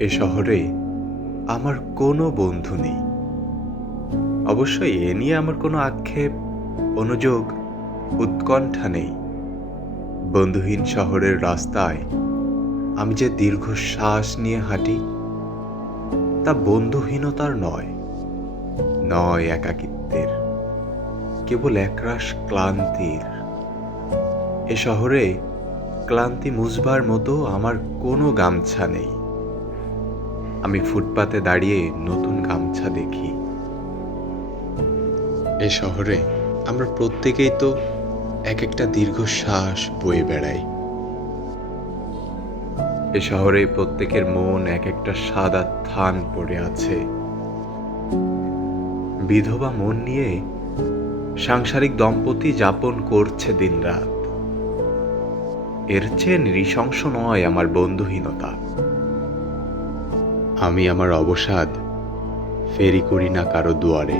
এ শহরে আমার কোনো বন্ধু নেই। অবশ্যই এ নিয়ে আমার কোনো আক্ষেপ, অনুযোগ, উৎকণ্ঠা নেই। বন্ধুহীন শহরের রাস্তায় আমি যে দীর্ঘশ্বাস নিয়ে হাঁটি, তা বন্ধুহীনতার নয়, নয় একাকিত্বের, কেবল একরাশ ক্লান্তির। এ শহরে ক্লান্তি মুছবার মতো আমার কোনো গামছা নেই। আমি ফুটপাতে দাঁড়িয়ে নতুন গামছা দেখি। এ শহরে আমরা প্রত্যেকেই তো এক একটা দীর্ঘশ্বাস বয়ে বেড়াই। এ শহরে প্রত্যেকের মন এক একটা সাদা থান পড়ে আছে। বিধবা মন নিয়ে সাংসারিক দম্পতি যাপন করছে দিনরাত। এর চেয়ে নৃশংস নয় আমার বন্ধুহীনতা। আমি আমার অবসাদ ফেরি করি না কারো দুয়ারে।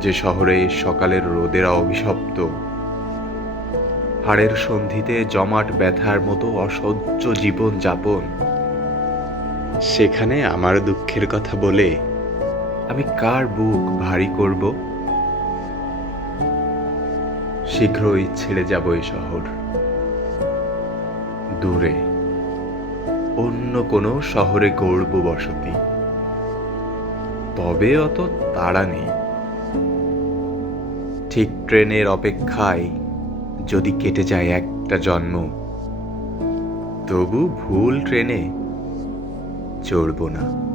যে শহরে সকালের রোদেরা অভিশপ্ত, হাড়ের সন্ধিতে জমাট ব্যথার মতো অসহ্য জীবন যাপন, সেখানে আমার দুঃখের কথা বলে আমি কার বুক ভারী করব? শীঘ্রই ছেড়ে যাব এই শহর, দূরে অন্য কোনো শহরে গড়ব বসতি। তবে অত তাড়া নেই। ঠিক ট্রেনের অপেক্ষায় যদি কেটে যায় একটা জন্ম, তবু ভুল ট্রেনে চড়ব না।